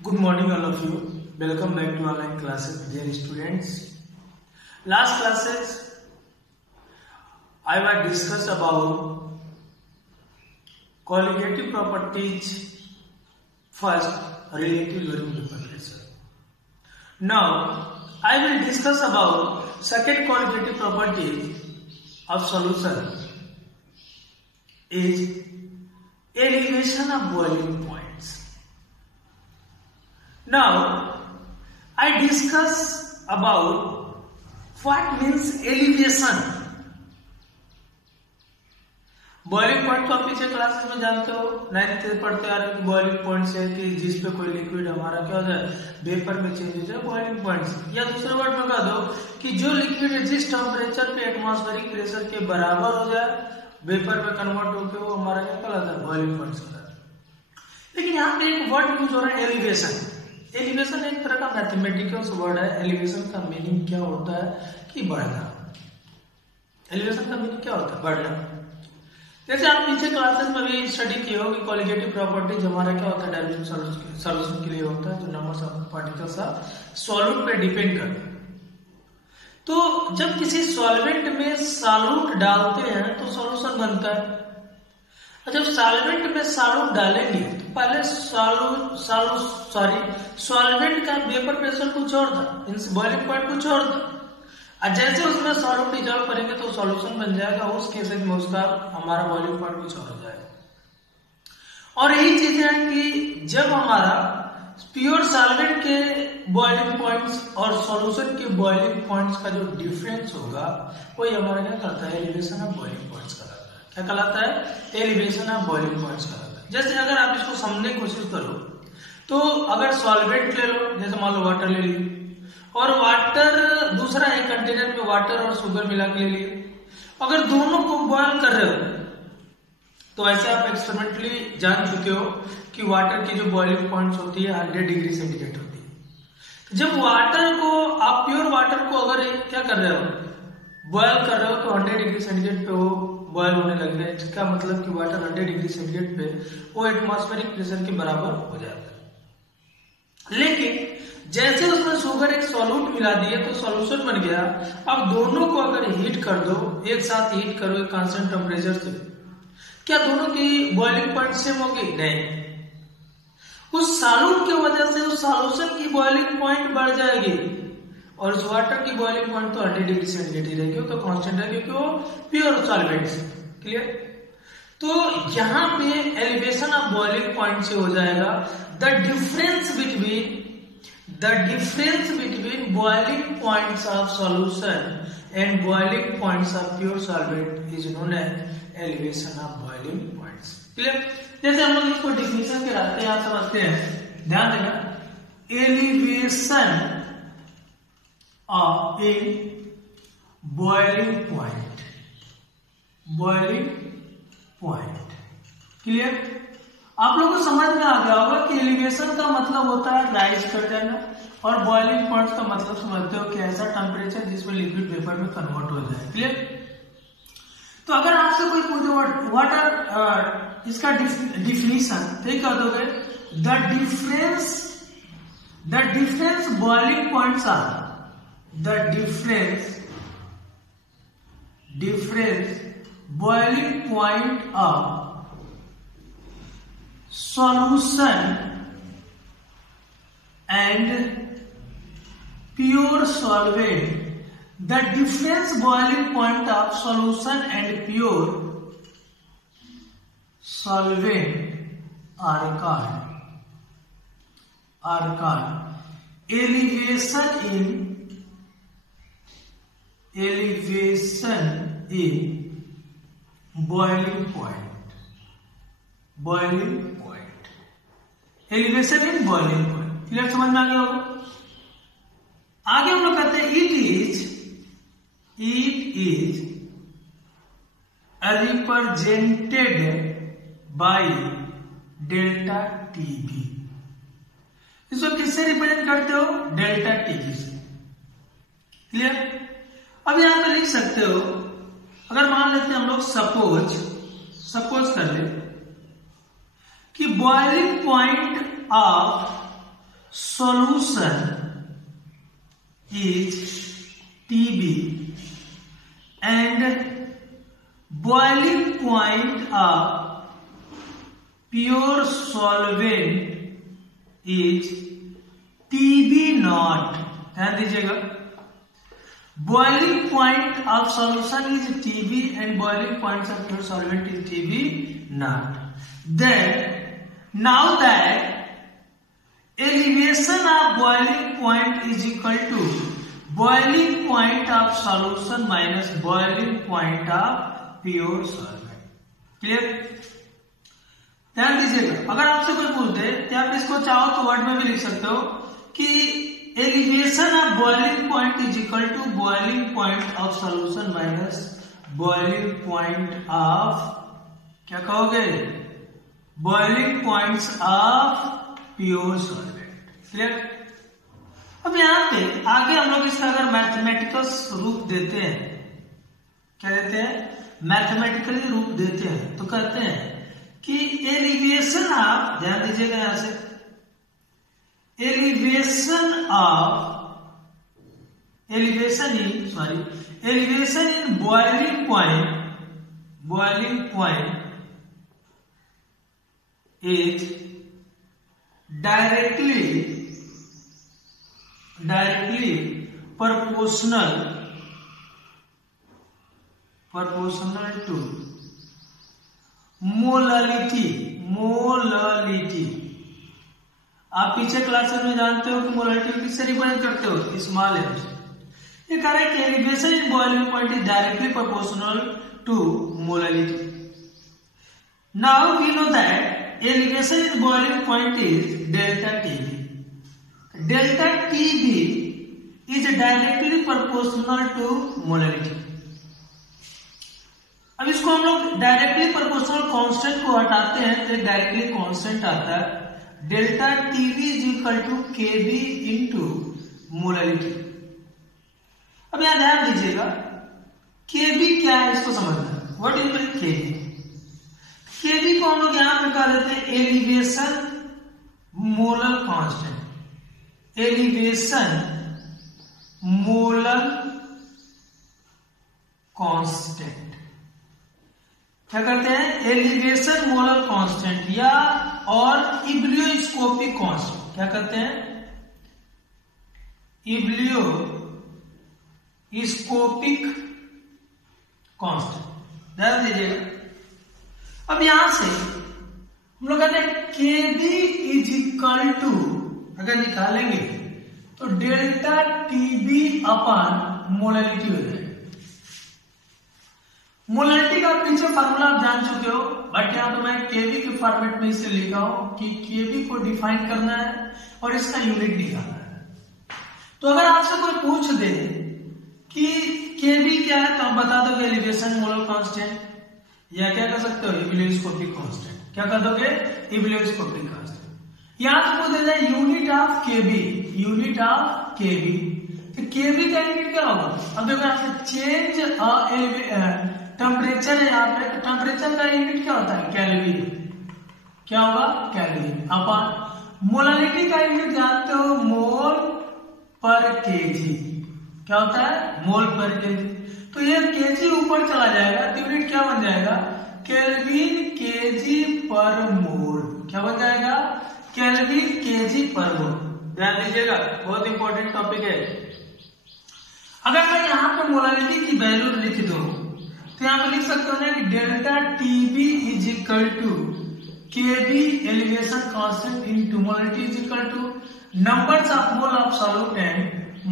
Good morning, all of you. Welcome back to online classes, dear students. Last classes, I will discuss about colligative properties. First, relative loading vapor pressure. Now, I will discuss about second colligative property of solution is elevation of boiling points. Now, I discuss about what means elevation. Boiling point तो आप पीछे classes में जानते हो, 9th पढ़ते आ रहे हो। Boiling point से कि जिस पे कोई लिक्विड हमारा क्या हो जाए, वेपर में चेंज हो जाए, बॉइलिंग पॉइंट। या दूसरे वर्ड में कह दो कि जो लिक्विड जिस टेम्परेचर पे एटमॉस्फेरिक प्रेशर के बराबर हो जाए, वेपर में कन्वर्ट होकर वो हमारा क्या कहलाता है, बॉइलिंग पॉइंट कहलाता है। लेकिन यहाँ पे एक वर्ड यूज हो रहा है, एलिवेशन। एलिवेशन एक तरह का मैथमेटिकल वर्ड है। एलिवेशन का मीनिंग क्या होता है कि बढ़ना। एलिवेशन का मीनिंग क्या होता है, बढ़ना। जैसे आप पीछे क्लासेस में भी स्टडी किए हो कि कॉलिगेटिव प्रॉपर्टीज हमारा क्या होता है, डायल्यूशन सॉल्यूशन के लिए होता है, जो numbers of particles of solute पे डिपेंड करते हैं। तो जब किसी सॉल्वेंट में सॉल्यूट डालते हैं तो सॉल्यूशन बनता है। और जब सॉल्वेंट में सॉल्यूट डालेंगे तो पहले सॉल्वेंट का वेपर प्रेशर कुछ और था, बॉइलिंग पॉइंट कुछ और था। और जैसे उसमें सॉल्यूट डिजॉल्व करेंगे तो सॉल्यूशन बन जाएगा। उस केसेस में उसका हमारा बॉइलिंग पॉइंट कुछ और हो जाएगा। और यही चीज है कि जब हमारा प्योर सॉल्वेंट के बॉइलिंग पॉइंट्स और सॉल्यूशन के बॉइलिंग पॉइंट्स का जो डिफरेंस होगा, वही हमारा क्या कहता है, एलिवेशन ऑफ बॉइलिंग पॉइंट्स कहलाता है। क्या कहलाता है, एलिवेशन ऑफ बॉइलिंग पॉइंट्स कहलाता है। जैसे अगर आप इसको समझने की कोशिश करो तो अगर सॉल्वेंट ले लो, जैसे मान लो वाटर ले ली, और वाटर दूसरा एक कंटेनर में वाटर और शुगर मिला के ले लिए। अगर दोनों को बॉयल कर रहे हो तो ऐसे आप एक्सपेरिमेंटली जान चुके हो कि वाटर की जो बॉइलिंग पॉइंट्स होती है 100 डिग्री सेंटीग्रेड होती है। जब वाटर को आप प्योर वाटर को अगर क्या कर रहे हो, बॉयल कर रहे हो, तो 100 डिग्री सेंटीग्रेड पे वो बॉयल होने लग गया। इसका मतलब कि वाटर 100 डिग्री सेंटीग्रेड पे वो एटमॉस्फेरिक प्रेशर के बराबर हो जाता है। लेकिन जैसे उसमें शुगर एक सॉल्यूट मिला दिए तो सॉल्यूशन बन गया। अब दोनों को अगर हीट कर दो, एक साथ हीट करो एक कांस्टेंट टेम्परेचर से, क्या दोनों की बॉइलिंग पॉइंट सेम होगी? नहीं। उस सॉल्यूट की वजह से उस सॉल्यूशन की बॉइलिंग पॉइंट बढ़ जाएगी और उस वाटर की बॉइलिंग पॉइंट तो 100 डिग्री सेंटीग्रेड ही रहेगी, तो कांस्टेंट है क्योंकि वो प्योर सॉल्वेंट है। क्लियर? तो यहां पे एलिवेशन ऑफ बॉइलिंग पॉइंट से हो जाएगा the difference between boiling points of solution and boiling points of pure solvent is known as elevation of boiling points. Clear? जैसे हम लोग इसको डिफिनेशन के रास्ते यहां समझते हैं, ध्यान देना। Elevation of A boiling point. Clear? आप लोगों को समझ में आ गया होगा कि एलिवेशन का मतलब होता है राइज कर जाना, और बॉइलिंग पॉइंट का मतलब समझते हो कि ऐसा टेम्परेचर जिसमें लिक्विड वेपर में कन्वर्ट हो जाए। क्लियर? तो अगर आपसे कोई पूछे व्हाट आर इसका डिफिनीशन, तो क्या दोगे? The difference boiling points are boiling point of solution and pure solvent. The difference boiling point of solution and pure solvent are called elevation in boiling point. Elevation in boiling point. Clear? समझ में आ गया होगा। आगे हम लोग कहते हैं it is represented by delta TB. इसको किससे रिप्रेजेंट करते हो? डेल्टा टीबी से। क्लियर? अब यहां पे लिख सकते हो, अगर मान लेते हैं हम लोग सपोज कर ले कि boiling point of solution is TB and boiling point of pure solvent is TB naught। ध्यान दीजिएगा, boiling point of solution is TB and boiling point of pure solvent is TB naught। Then now that elevation of boiling point is equal to boiling point of solution minus boiling point of pure solvent। Clear? ध्यान दीजिएगा, अगर आपसे कोई पूछ दे तो आप इसको चाहो तो वर्ड में भी लिख सकते हो कि elevation of boiling point is equal to boiling point of solution minus boiling point of, क्या कहोगे, boiling points of pure solvent। Clear? अब यहां पे आगे हम लोग इसका अगर मैथमेटिकल रूप देते हैं, क्या देते हैं, मैथमेटिकली रूप देते हैं, तो कहते हैं कि एलिवेशन ऑफ, ध्यान दीजिएगा यहां से, elevation in boiling point is directly proportional to molality। आप पीछे क्लासेस में जानते हो कि मोलालिटी किससे रिप्रेजेंट करते हो, स्मॉल एम से। ये कह रहा है कि elevation in boiling point is directly proportional to molality. Now we know that elevation in boiling point is delta TB. Delta TB is directly proportional to molarity। अब इसको हम लोग डायरेक्टली प्रोपोर्शनल कांस्टेंट को हटाते हैं तो डायरेक्टली कांस्टेंट आता है, delta TB is equal to KB into molarity. अब यहां ध्यान दीजिएगा, KB क्या है इसको समझना है। What is KB? केबी को हम लोग यहां पे कह देते हैं elevation molar constant. Elevation molar constant क्या करते हैं, एलिवेशन मोलर कांस्टेंट या और इब्लियोस्कोपिक कांस्टेंट। क्या करते हैं, इब्लियोस्कोपिक कांस्टेंट। ध्यान दीजिएगा, अब यहां से हम लोग कहते हैं KB इज इक्वल टू, अगर निकालेंगे तो डेल्टा TB अपॉन मोलारिटी हो जाएगा। मोलारिटी का पीछे फार्मूला आप जान चुके हो, बट यहां तो मैं KB के फॉर्मेट में इसे लिखा हूं कि KB को डिफाइन करना है और इसका यूनिट निकालना है। तो अगर आपसे कोई पूछ दे कि KB क्या है तो आप बता दोगे एलिवेशन मोलर कांस्टेंट, या क्या कर सकते हो, इब्लियोस्कोपिक कांस्टेंट। क्या कर दोगे, इब्लियोस्कोपिक कांस्टेंट। यहां तो पूछ देना unit of KB, unit of KB। तो KB का यूनिट क्या होगा, अब देखो यहां से चेंज टेम्परेचर है यहाँ पे, तो टेम्परेचर का यूनिट क्या होता है, केल्विन। क्या होगा, केल्विन अपॉन मोलारिटी का यूनिट जानते हो, मोल पर केजी। क्या होता है, मोल पर केजी। तो ये केजी ऊपर चला जाएगा तो यूनिट क्या बन जाएगा, केल्विन केजी पर मोल। क्या बन जाएगा, केल्विन केजी पर मोल। ध्यान दीजिएगा, बहुत इंपॉर्टेंट टॉपिक है। अगर मैं यहाँ पे मोलारिटी की वैल्यू लिख दूं तो यहाँ पे लिख सकते हो ना कि delta TB is equal to KB elevation constant into molarity is equal to numbers of mole of solute and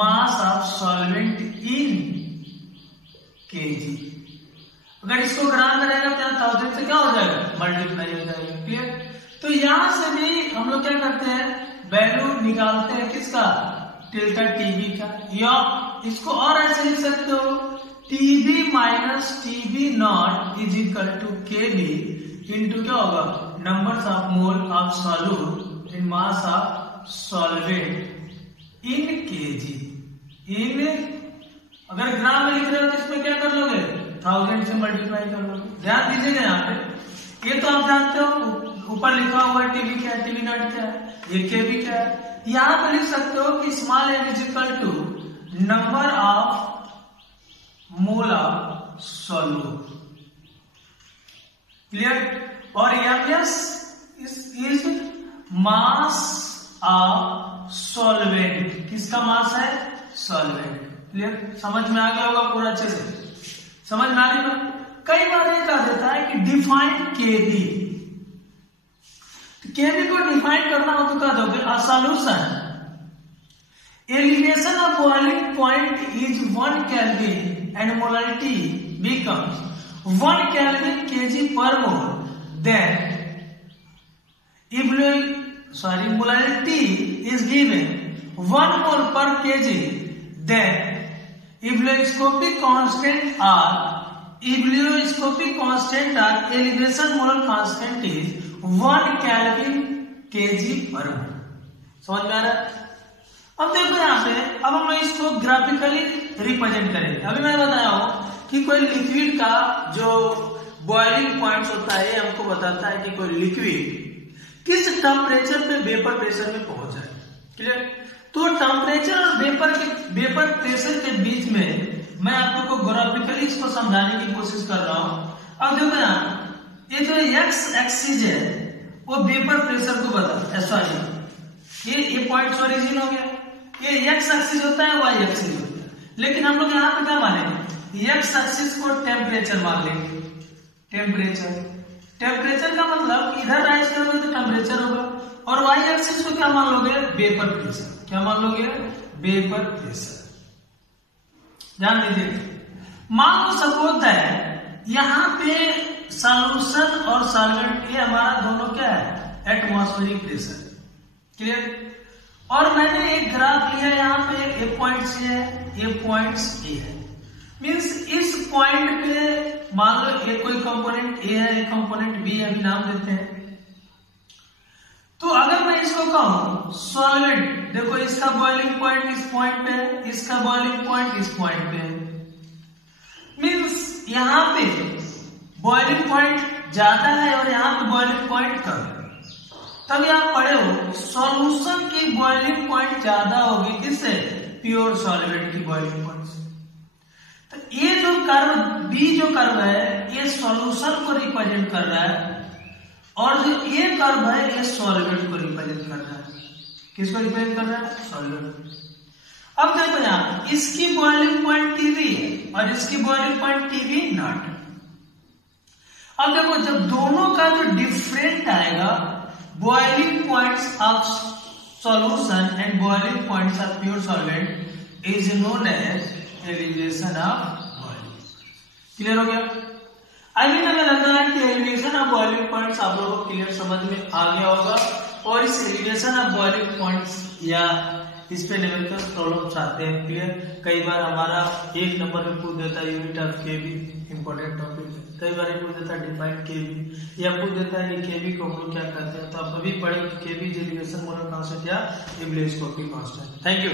mass of solvent in KG। अगर इसको ग्राम करेगा तो 1000 से क्या हो जाएगा, मल्टीप्लाई हो जाएगा। क्लियर? तो यहां से भी हम लोग क्या करते हैं, वैल्यू निकालते हैं किसका, डेल्टा TB का, या इसको और ऐसे लिख सकते हो, TB minus TB nought is equal to KB into क्या होगा, numbers of mole of solute in mass of solvent in KG। इन अगर ग्राम में लिख रहे हो तो इसमें क्या कर लोगे, 1000 से मल्टीप्लाई कर लोगे। ध्यान दीजिएगा यहाँ पे, ये तो आप जानते हो ऊपर लिखा हुआ है टीवी क्या है, टीवी नॉट क्या है, ये केवी क्या है। यहां पर लिख सकते हो कि small N is equal to number of molar solute, clear. और MS is mass of solvent, किसका मास है, सॉल्वेंट, क्लियर। समझ में आ गया होगा पूरा, अच्छे से समझ में आ गया। कई बार ये कहा देता है कि डिफाइन केवी, केवी को डिफाइन करना हो तो क्या दोगे, a solution elevation of boiling point is 1 kelvin and molarity becomes 1 kelvin KG पर मोल, then molarity is given 1 mole per kg, then ebullioscopic constant or elevation molar constant is 1 Kelvin kg per mole। समझ में आ रहा है। अब देखो यहाँ पे, अब हम इसको ग्राफिकली रिप्रेजेंट करेंगे। अभी मैंने बताया हूं कि कोई लिक्विड का जो बॉइलिंग पॉइंट्स होता है, हमको बताता है कि कोई लिक्विड किस टेम्परेचर पे वेपर प्रेशर में पहुंच जाए, क्लियर। तो टेम्परेचर और वेपर प्रेशर के बीच में मैं आपको ग्राफिकली इसको समझाने की कोशिश कर रहा हूं। अब देखो यहाँ ये जो एक्स एक्सिस है वो वेपर प्रेशर को बताता है, सॉरी ये पॉइंट ओरिजिन हो गया, ये एक्स एक्सिस होता है, वाई एक्सिस होता है। लेकिन हम लोग यहाँ पे क्या मानेंगे, एक्स एक्सिस को टेम्परेचर मान लेंगे, टेम्परेचर का मतलब इधर राइज करोगे तो टेम्परेचर होगा, और वाई एक्सिस को क्या मान लोगे, वेपर प्रेशर। क्या मान लोगे, वेपर प्रेशर। ध्यान दीजिए, मान लो सपोज है यहाँ पे सॉल्यूशन और सॉल्वेंट, ये हमारा दोनों क्या है, एटमॉस्फेरिक प्रेशर, क्लियर। और मैंने एक ग्राफ लिया यहाँ पे, ये पॉइंट्स है, ये पॉइंट्स ए है, मीन्स इस पॉइंट पे मान लो ये कोई कंपोनेंट ए है, एक कंपोनेंट बी है, अभी नाम देते हैं। तो अगर मैं इसको कहूं सॉल्वेंट, देखो इसका बॉइलिंग पॉइंट इस पॉइंट पे है, इसका बॉइलिंग पॉइंट इस पॉइंट पे है, मीन्स यहाँ पे बॉइलिंग पॉइंट ज्यादा है और यहाँ पे बॉइलिंग पॉइंट कम है। तभी आप पढ़े हो सॉल्यूशन की बॉइलिंग पॉइंट ज्यादा होगी, किससे, प्योर सॉल्वेंट की बॉइलिंग पॉइंट से। तो ये जो कर्व बी जो कर्व है ये सॉल्यूशन को रिप्रेजेंट कर रहा है, और जो ये कर्व है ये सॉल्वेंट को रिप्रेजेंट कर रहा है। किसको रिप्रेजेंट कर रहा है, सॉल्वेंट। अब देखो यहाँ इसकी बॉइलिंग पॉइंट टीवी है और इसकी बॉइलिंग पॉइंट टीवी नॉट। अब देखो जब दोनों का जो डिफरेंट आएगा, boiling points of solution and boiling points of pure solvent is known as elevation of boiling. Clear हो गया। अभी हमें लग रहा है कि एलिवेशन ऑफ बॉइलिंग पॉइंट्स आप लोगों को क्लियर समझ में आ गया होगा, और इस एलिवेशन ऑफ बॉइलिंग पॉइंट्स या इस पे न्यूमेरिकल प्रॉब्लम्स आते हैं, क्लियर। कई बार हमारा 1 नंबर में पूछ देता है unit of KV, important topic है। कई बार पूछ देता है डिफाइन केवी, या पूछ देता है कि केवी को हम लोग क्या कहते हैं। तो आप अभी पढ़े केवी एलिवेशन मोलर कांस्टेंट या एब्लियोस्कोपिक कांस्टेंट। Thank you.